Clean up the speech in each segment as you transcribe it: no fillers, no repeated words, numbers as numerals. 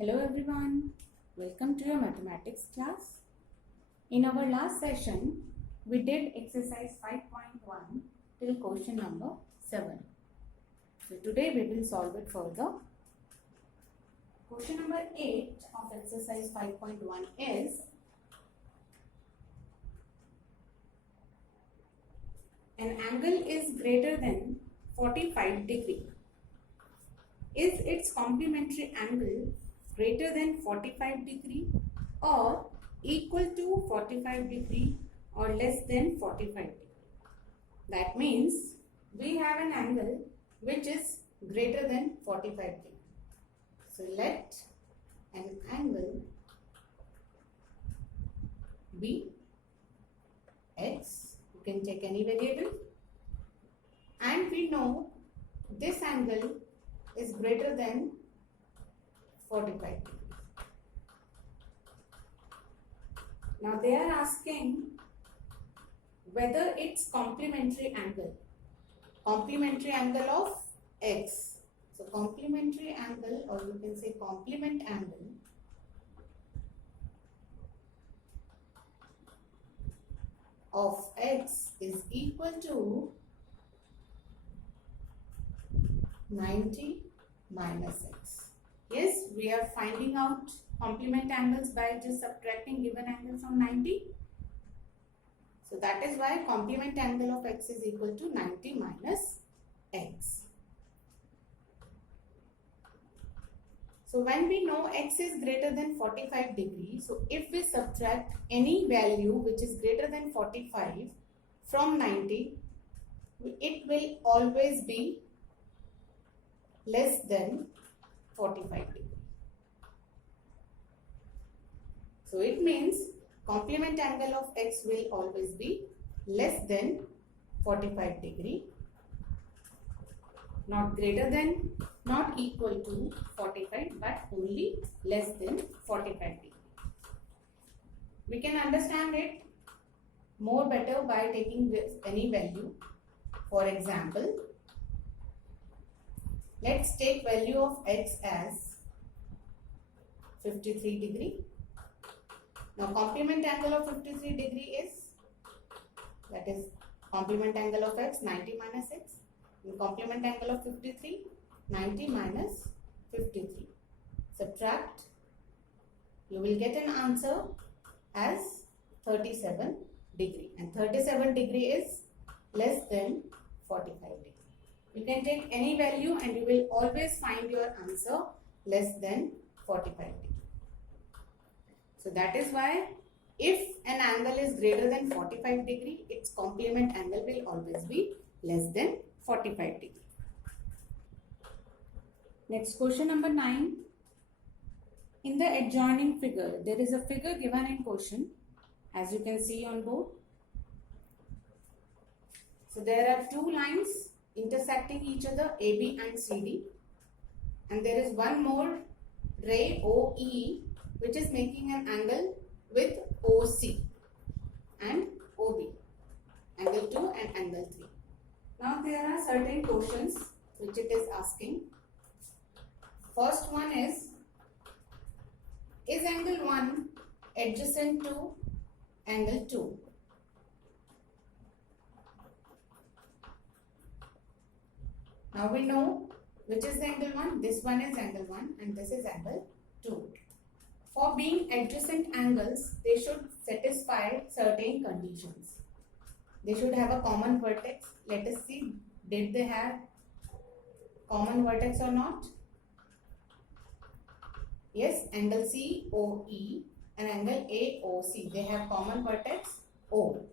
Hello everyone, welcome to your mathematics class. In our last session, we did exercise 5.1 till question number 7. So today we will solve it further. Question number 8 of exercise 5.1 is an angle is greater than 45 degree. Is its complementary angle greater than 45 degree or equal to 45 degree or less than 45 degree? That means we have an angle which is greater than 45 degree. So let an angle be x, you can take any variable, and we know this angle is greater than 45 degrees. Now they are asking whether its complementary angle of x. So complementary angle, or you can say complement angle, of x is equal to 90 minus x. Yes, we are finding out complement angles by just subtracting given angles from 90. So that is why complement angle of x is equal to 90 minus x. So when we know x is greater than 45 degrees, so if we subtract any value which is greater than 45 from 90, it will always be less than 45 degree. So it means complement angle of x will always be less than 45 degree, not greater than, not equal to 45, but only less than 45 degree. We can understand it more better by taking any value. For example, let's take value of x as 53 degree. Now complement angle of 53 degree is, that is complement angle of x 90 minus x, and complement angle of 53 90 minus 53. Subtract, you will get an answer as 37 degree, and 37 degree is less than 45 degree. You can take any value and you will always find your answer less than 45 degree. So that is why if an angle is greater than 45 degree, its complement angle will always be less than 45 degree. Next, question number 9. In the adjoining figure, there is a figure given in question, as you can see on board. So there are two lines intersecting each other, AB and CD, and there is one more ray OE which is making an angle with OC and OB, angle 2 and angle 3. Now there are certain questions which it is asking. First one is angle 1 adjacent to angle 2? Now we know which is the angle 1. This one is angle 1 and this is angle 2. For being adjacent angles, they should satisfy certain conditions. They should have a common vertex. Let us see, did they have common vertex or not? Yes, angle COE and angle AOC, they have common vertex O.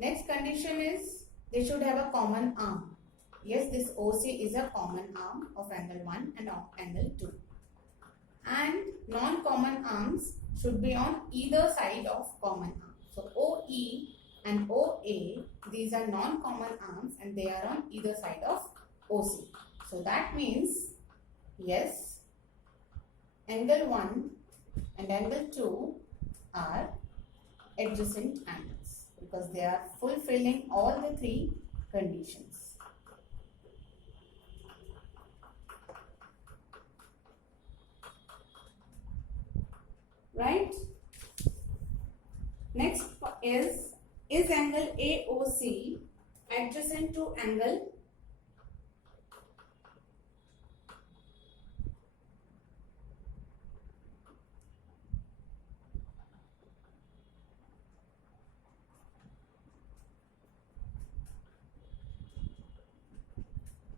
Next condition is they should have a common arm. Yes, this OC is a common arm of angle 1 and of angle 2. And non-common arms should be on either side of common arm. So OE and OA, these are non-common arms and they are on either side of OC. So that means, yes, angle 1 and angle 2 are adjacent angles because they are fulfilling all the three conditions. right? Next is angle AOC adjacent to angle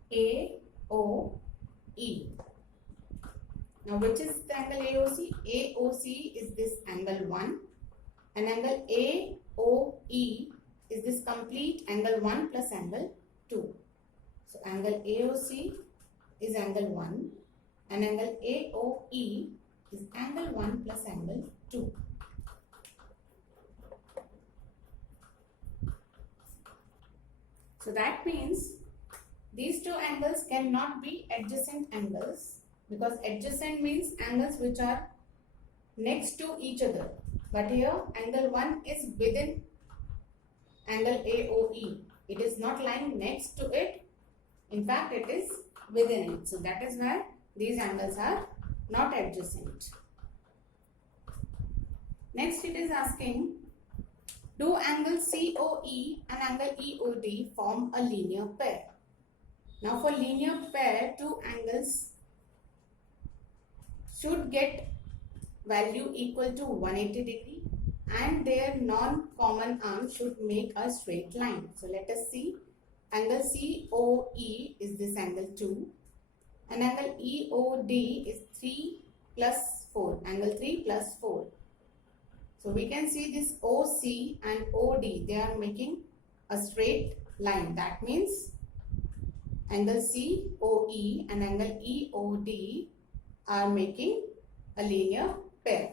AOE. Now which is the angle AOC? AOC is this angle 1 and angle AOE is this complete angle 1 plus angle 2. So angle AOC is angle 1 and angle AOE is angle 1 plus angle 2. So that means these two angles cannot be adjacent angles, because adjacent means angles which are next to each other. But here angle 1 is within angle AOE. It is not lying next to it. In fact, it is within it. So that is why these angles are not adjacent. Next it is asking, do angle COE and angle EOD form a linear pair? Now for linear pair, two angles should get value equal to 180 degree and their non-common arm should make a straight line. So let us see. Angle COE is this angle 2 and angle EOD is 3 plus 4, angle 3 plus 4. So we can see this OC and OD, they are making a straight line. That means angle COE and angle EOD are making a linear pair.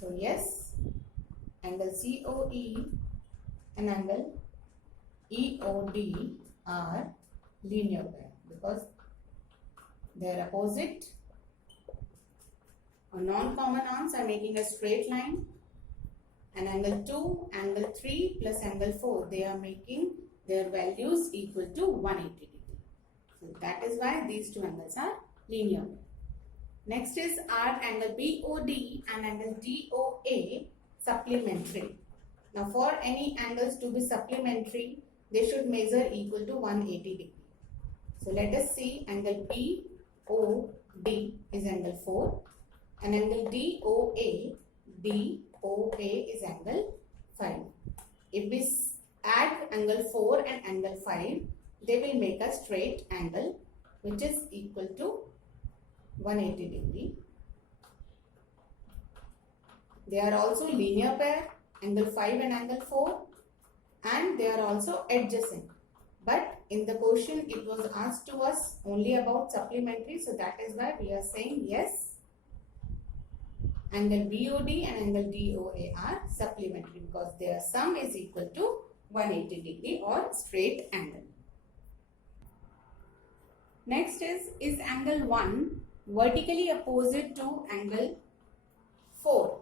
So yes, angle COE and angle EOD are linear pair because they are opposite or non-common arms are making a straight line, and angle 2, angle 3 plus angle 4, they are making their values equal to 180 degree. So that is why these two angles are linear. Next is, are angle BOD and angle DOA supplementary? Now for any angles to be supplementary, they should measure equal to 180 degree. So let us see, angle BOD is angle 4 and angle DOA is angle 5. If we add angle 4 and angle 5, they will make a straight angle which is equal to 180 degree. They are also linear pair, angle 5 and angle 4, and they are also adjacent. But in the question it was asked to us only about supplementary, so that is why we are saying yes, angle BOD and angle DOA are supplementary because their sum is equal to 180 degree or straight angle. Next is angle 1 vertically opposite to angle 4?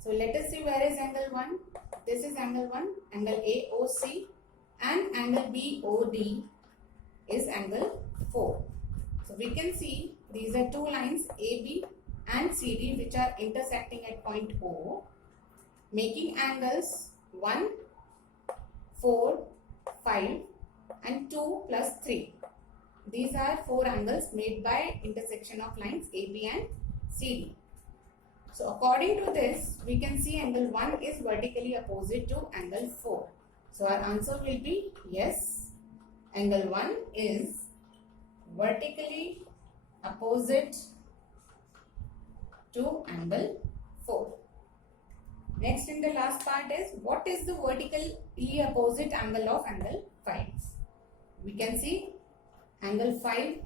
So let us see, where is angle 1? This is angle 1, angle AOC, and angle BOD is angle 4. So we can see these are two lines AB and CD which are intersecting at point O, making angles 1, 4, 5 and 2 plus 3. These are 4 angles made by intersection of lines AB and CD. So according to this, we can see angle 1 is vertically opposite to angle 4. So our answer will be yes, angle 1 is vertically opposite to angle 4. Next, in the last part is, what is the vertically opposite angle of angle 5? We can see angle 5,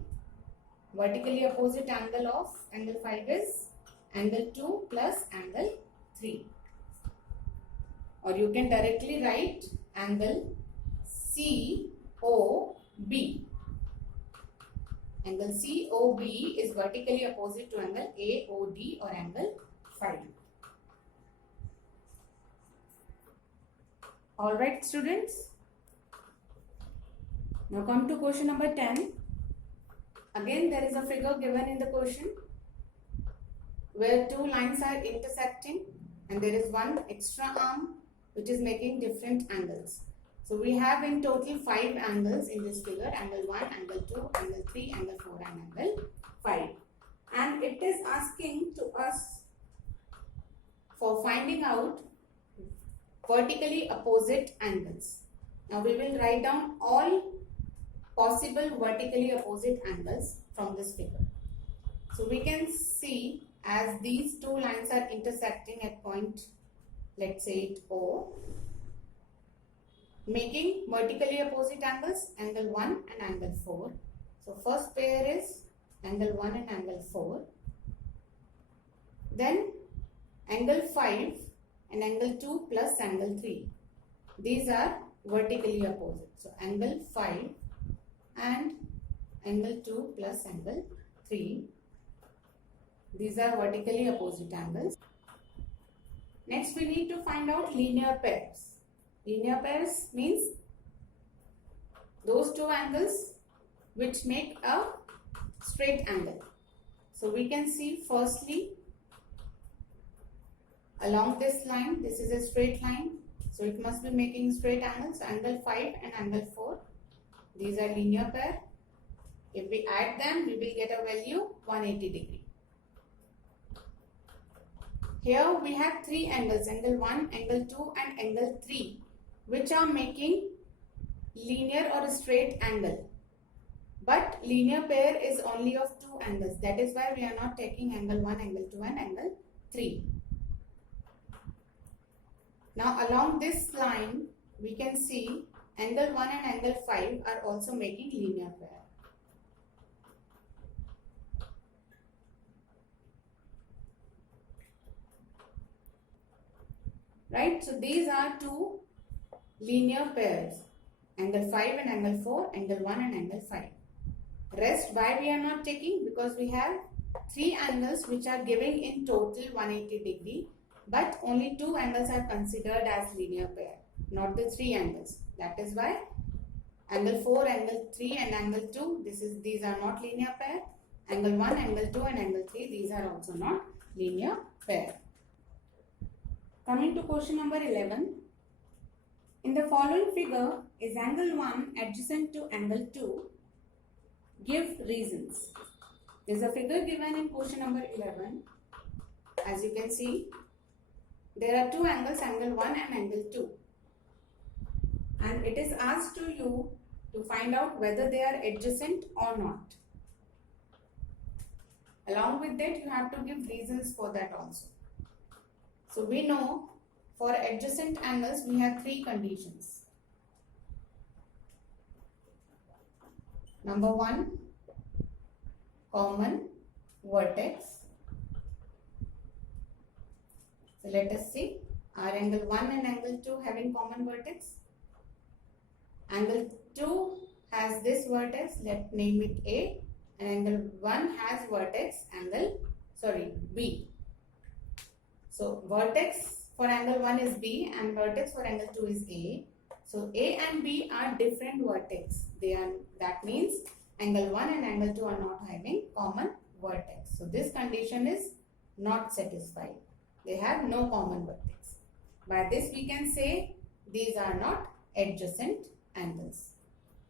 vertically opposite angle of angle 5 is angle 2 plus angle 3. Or you can directly write angle COB. Angle COB is vertically opposite to angle AOD or angle 5. Alright students. Now come to question number 10. Again there is a figure given in the question. where two lines are intersecting and there is one extra arm which is making different angles. So we have in total 5 angles in this figure: angle 1, angle 2, angle 3, angle 4 and angle 5. And it is asking to us for finding out vertically opposite angles. Now we will write down all possible vertically opposite angles from this figure. So we can see as these two lines are intersecting at point, let's say it O, making vertically opposite angles, angle 1 and angle 4. So first pair is angle 1 and angle 4. Then angle 5 and angle 2 plus angle 3. These are vertically opposite. So angle 5 and angle 2 plus angle 3. These are vertically opposite angles. Next we need to find out linear pairs. Linear pairs means those two angles which make a straight angle. So we can see firstly along this line, this is a straight line, so it must be making straight angles. So angle 5 and angle 4, these are linear pair. If we add them, we will get a value 180 degree. Here we have 3 angles, angle 1, angle 2 and angle 3, which are making linear or a straight angle. But linear pair is only of 2 angles. That is why we are not taking angle 1, angle 2 and angle 3. Now along this line, we can see angle 1 and angle 5 are also making linear pair. Right, so these are 2 linear pairs, angle 5 and angle 4, angle 1 and angle 5. Rest, why we are not taking? Because we have 3 angles which are giving in total 180 degree, but only 2 angles are considered as linear pair, not the 3 angles. That is why angle 4, angle 3 and angle 2, these are not linear pair. Angle 1, angle 2 and angle 3, these are also not linear pair. Coming to question number 11. In the following figure, is angle 1 adjacent to angle 2? Give reasons. There is a figure given in question number 11. As you can see, there are 2 angles, angle 1 and angle 2. And it is asked to you to find out whether they are adjacent or not. Along with that, you have to give reasons for that also. So we know for adjacent angles we have 3 conditions. Number 1, common vertex. So let us see, are angle 1 and angle 2 having common vertex? Angle 2 has this vertex, let's name it A, and angle 1 has vertex B. So vertex for angle 1 is B and vertex for angle 2 is A. So A and B are different vertex. That means angle 1 and angle 2 are not having common vertex. So this condition is not satisfied. They have no common vertex. By this we can say these are not adjacent angles.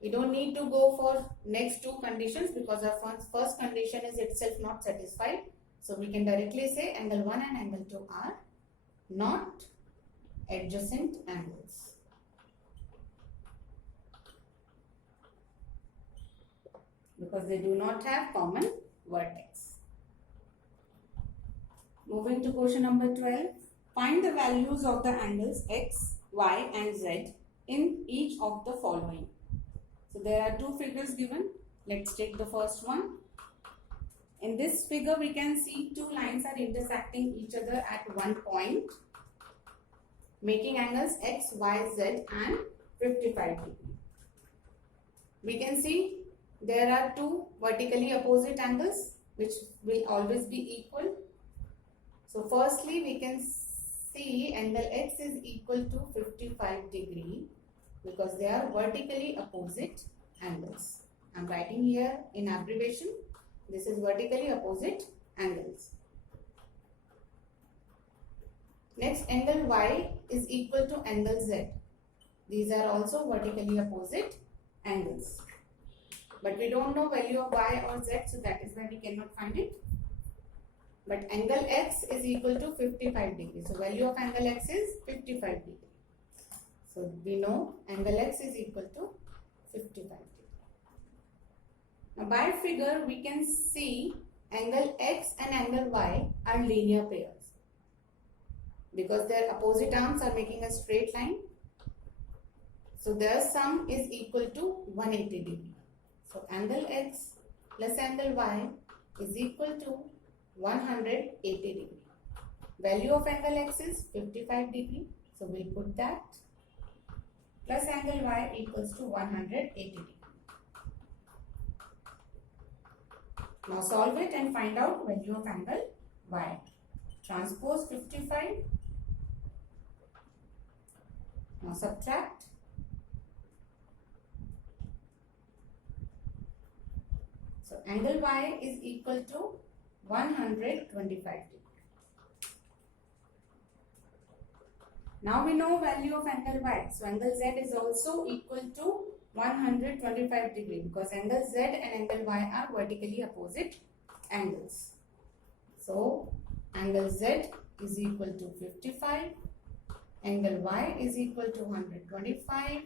We don't need to go for next 2 conditions because our first condition is itself not satisfied. So we can directly say angle 1 and angle 2 are not adjacent angles. Because they do not have common vertex. Moving to question number 12. Find the values of the angles X, Y and Z in each of the following. So there are 2 figures given. Let's take the first one. In this figure, we can see 2 lines are intersecting each other at one point, making angles X, Y, Z and 55 degree. We can see there are 2 vertically opposite angles which will always be equal. So firstly, we can see angle X is equal to 55 degree because they are vertically opposite angles. I am writing here in abbreviation. This is vertically opposite angles. Next, angle Y is equal to angle Z. These are also vertically opposite angles. But we don't know value of Y or Z, so that is why we cannot find it. But angle X is equal to 55 degrees. So value of angle X is 55 degrees. So we know angle X is equal to 55 degrees. Now by figure we can see angle X and angle Y are linear pairs because their opposite arms are making a straight line. So their sum is equal to 180 degrees. So angle X plus angle Y is equal to 180 degree. Value of angle X is 55 degree. So we'll put that. Plus angle Y equals to 180 degree. Now solve it and find out value of angle Y. Transpose 55. Now subtract. So angle Y is equal to 125 degree. Now we know value of angle Y. So angle Z is also equal to 125 degree because angle Z and angle Y are vertically opposite angles. So angle Z is equal to 55, angle Y is equal to 125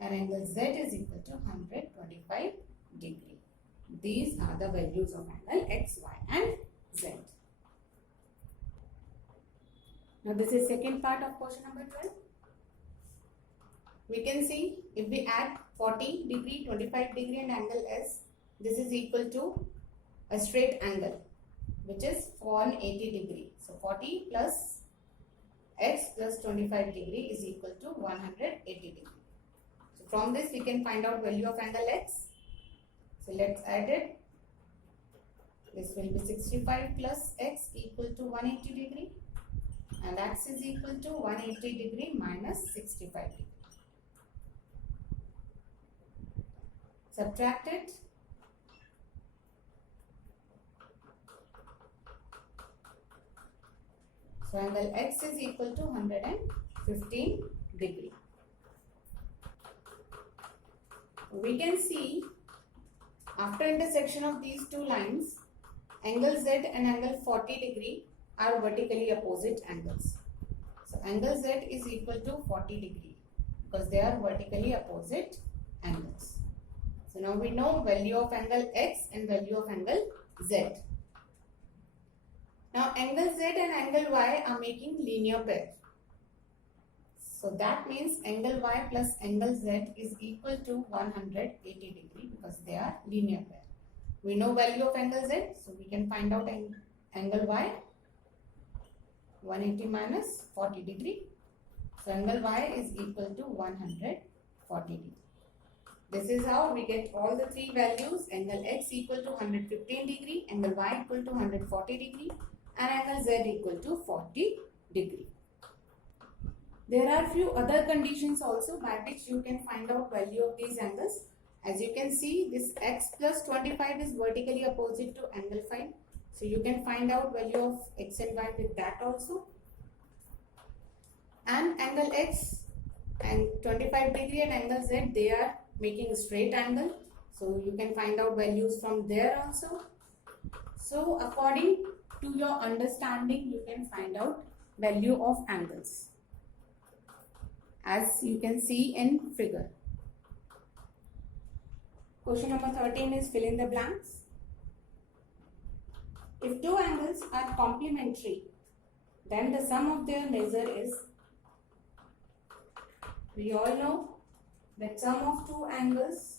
and angle Z is equal to 125 degree. These are the values of angle X, Y and Z. Now this is second part of question number 12. We can see if we add 40 degree, 25 degree and angle S, this is equal to a straight angle which is 180 degree. So 40 plus X plus 25 degree is equal to 180 degree. So from this we can find out value of angle X. So let's add it. This will be 65 plus X equal to 180 degree and X is equal to 180 degree minus 65 degree. Subtract it. So angle X is equal to 115 degree. We can see after intersection of these two lines, angle Z and angle 40 degree are vertically opposite angles. So angle Z is equal to 40 degree because they are vertically opposite angles. So now we know value of angle X and value of angle Z. Now angle Z and angle Y are making linear pair. So that means angle Y plus angle Z is equal to 180 degree because they are linear pair. We know value of angle Z, so we can find out angle Y. 180 minus 40 degree. So angle Y is equal to 140 degree. This is how we get all the three values. Angle X equal to 115 degree, angle Y equal to 140 degree and angle Z equal to 40 degree. There are few other conditions also by which you can find out value of these angles. As you can see, this X plus 25 is vertically opposite to angle phi. So you can find out value of X and Y with that also. And angle X and 25 degree and angle Z, they are making a straight angle. So you can find out values from there also. So according to your understanding, you can find out value of angles, as you can see in figure. Question number 13 is fill in the blanks. If two angles are complementary, then the sum of their measure is, we all know that sum of two angles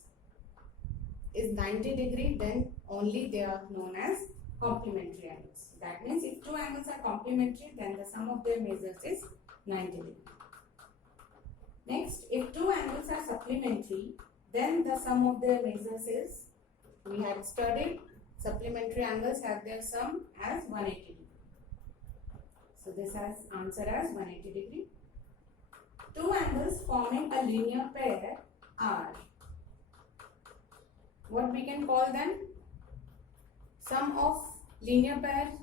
is 90 degree, then only they are known as complementary angles. That means if two angles are complementary, then the sum of their measures is 90 degree. Next, if two angles are supplementary, then the sum of their measures is, we had studied supplementary angles have their sum as 180 degree. So this has answer as 180 degree. Two angles forming a linear pair are, what we can call them? Sum of linear pair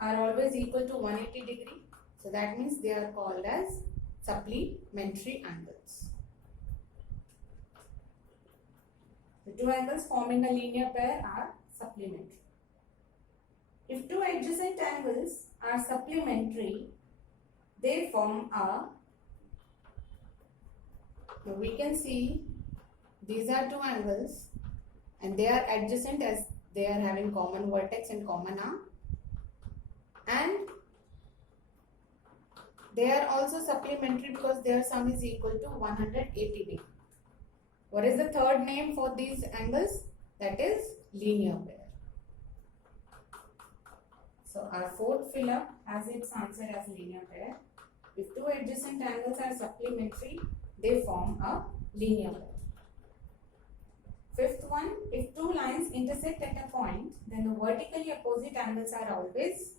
are always equal to 180 degree. So that means they are called as supplementary angles. The two angles forming a linear pair are supplementary. If two adjacent angles are supplementary, they form a, now we can see these are two angles and they are adjacent as they are having common vertex and common arm, and they are also supplementary because their sum is equal to 180 degree. What is the third name for these angles? That is linear pair. So our fourth filler has its answer as linear pair. If two adjacent angles are supplementary, they form a linear pair. Fifth one, if two lines intersect at a point, then the vertically opposite angles are always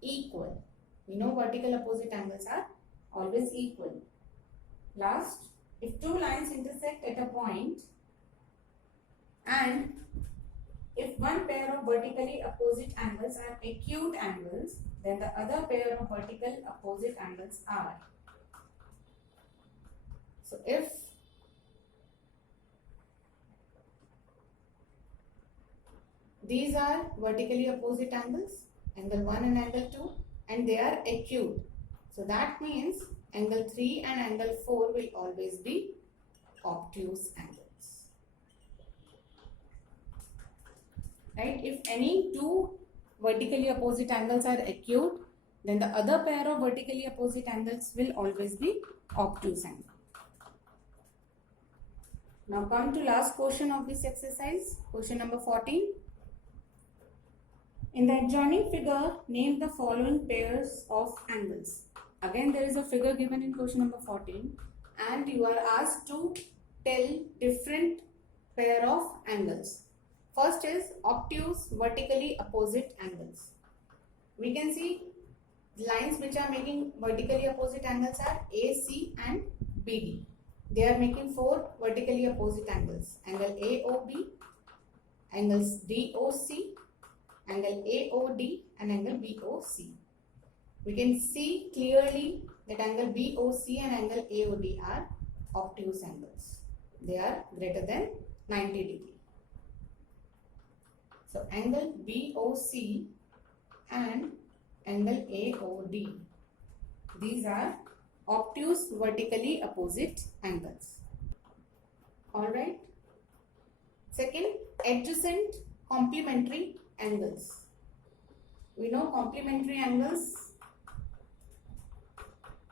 equal. We know vertical opposite angles are always equal. Last, if two lines intersect at a point and if one pair of vertically opposite angles are acute angles, then the other pair of vertical opposite angles are. So if these are vertically opposite angles, angle 1 and angle 2, and they are acute, so that means angle 3 and angle 4 will always be obtuse angles. Right? If any two vertically opposite angles are acute, then the other pair of vertically opposite angles will always be obtuse angle. Now come to last question of this exercise, question number 14. In the adjoining figure, name the following pairs of angles. Again, there is a figure given in question number 14 and you are asked to tell different pair of angles. First is obtuse vertically opposite angles. We can see lines which are making vertically opposite angles are AC and BD. They are making four vertically opposite angles. Angle AOB, angles DOC, angle AOD and angle BOC. We can see clearly that angle BOC and angle AOD are obtuse angles. They are greater than 90 degree. So angle BOC and angle AOD, these are obtuse vertically opposite angles. Alright. Second, adjacent complementary angles. We know complementary angles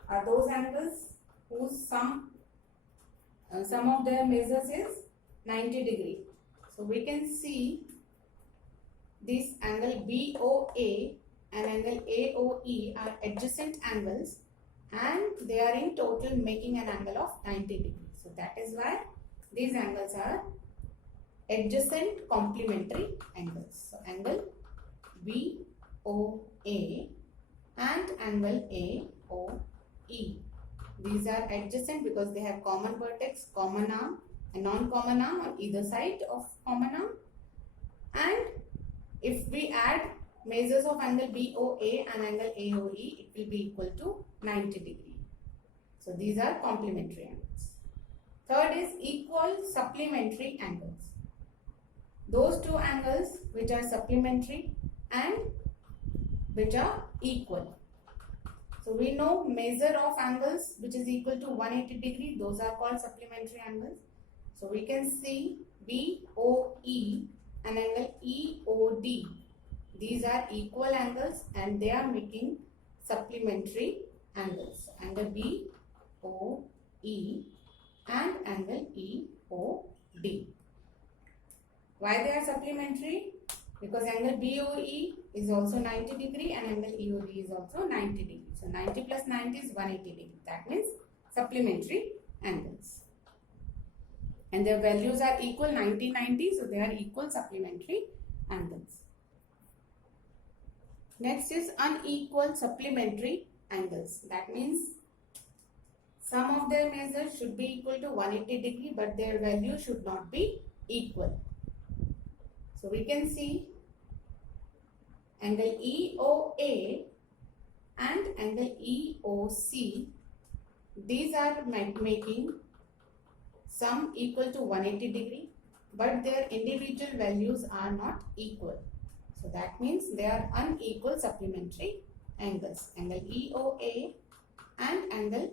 are those angles whose sum of their measures is 90 degree. So we can see this angle BOA and angle AOE are adjacent angles and they are in total making an angle of 90 degree. So that is why these angles are adjacent complementary angles. So angle BOA and angle AOE. These are adjacent because they have common vertex, common arm and non-common arm on either side of common arm. And if we add measures of angle BOA and angle AOE, it will be equal to 90 degree. So these are complementary angles. Third is equal supplementary angles. Those two angles which are supplementary and which are equal. So we know measure of angles which is equal to 180 degree, those are called supplementary angles. So we can see BOE and angle EOD. These are equal angles and they are making supplementary angles. Angle BOE and angle EOD. Why they are supplementary? Because angle BOE is also 90 degree and angle EOD is also 90 degree. So 90 plus 90 is 180 degree. That means supplementary angles. And their values are equal 90, 90. So they are equal supplementary angles. Next is unequal supplementary angles. That means sum of their measures should be equal to 180 degree but their value should not be equal. So we can see angle EOA and angle EOC, these are making sum equal to 180 degree, but their individual values are not equal. So that means they are unequal supplementary angles, angle EOA and angle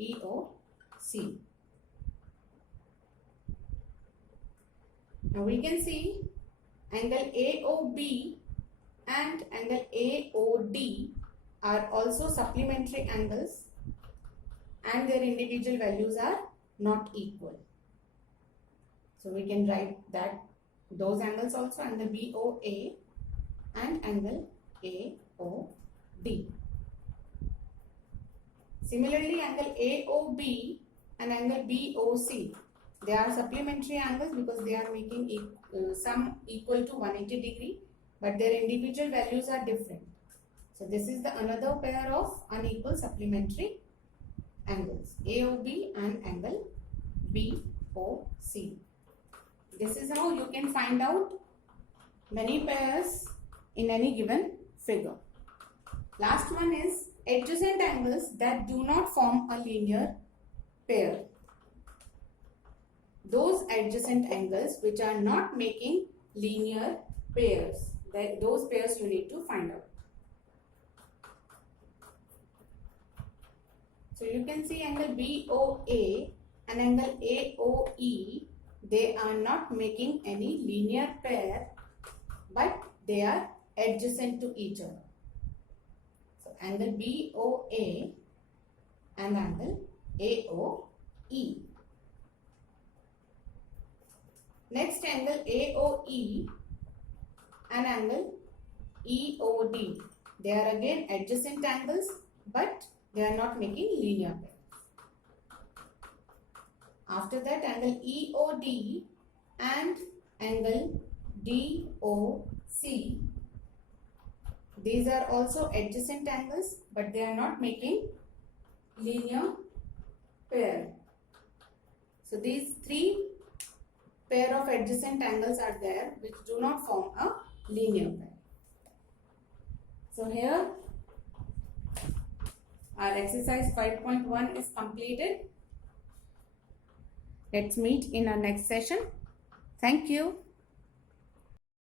EOC. Now we can see angle AOB and angle AOD are also supplementary angles and their individual values are not equal. So we can write that those angles also, angle BOA and angle AOD. Similarly, angle AOB and angle BOC, they are supplementary angles because they are making sum equal to 180 degree, but their individual values are different. So this is the another pair of unequal supplementary angles, AOB and angle BOC. This is how you can find out many pairs in any given figure. Last one is adjacent angles that do not form a linear pair. Those adjacent angles which are not making linear pairs, those pairs you need to find out. So you can see angle BOA and angle AOE, they are not making any linear pair, but they are adjacent to each other. So angle BOA and angle AOE. Next, angle AOE and angle EOD. They are again adjacent angles, but they are not making linear pairs. After that, angle EOD and angle DOC, these are also adjacent angles, but they are not making linear pair. So these three pair of adjacent angles are there which do not form a linear pair. So here our exercise 5.1 is completed. Let's meet in our next session. Thank you.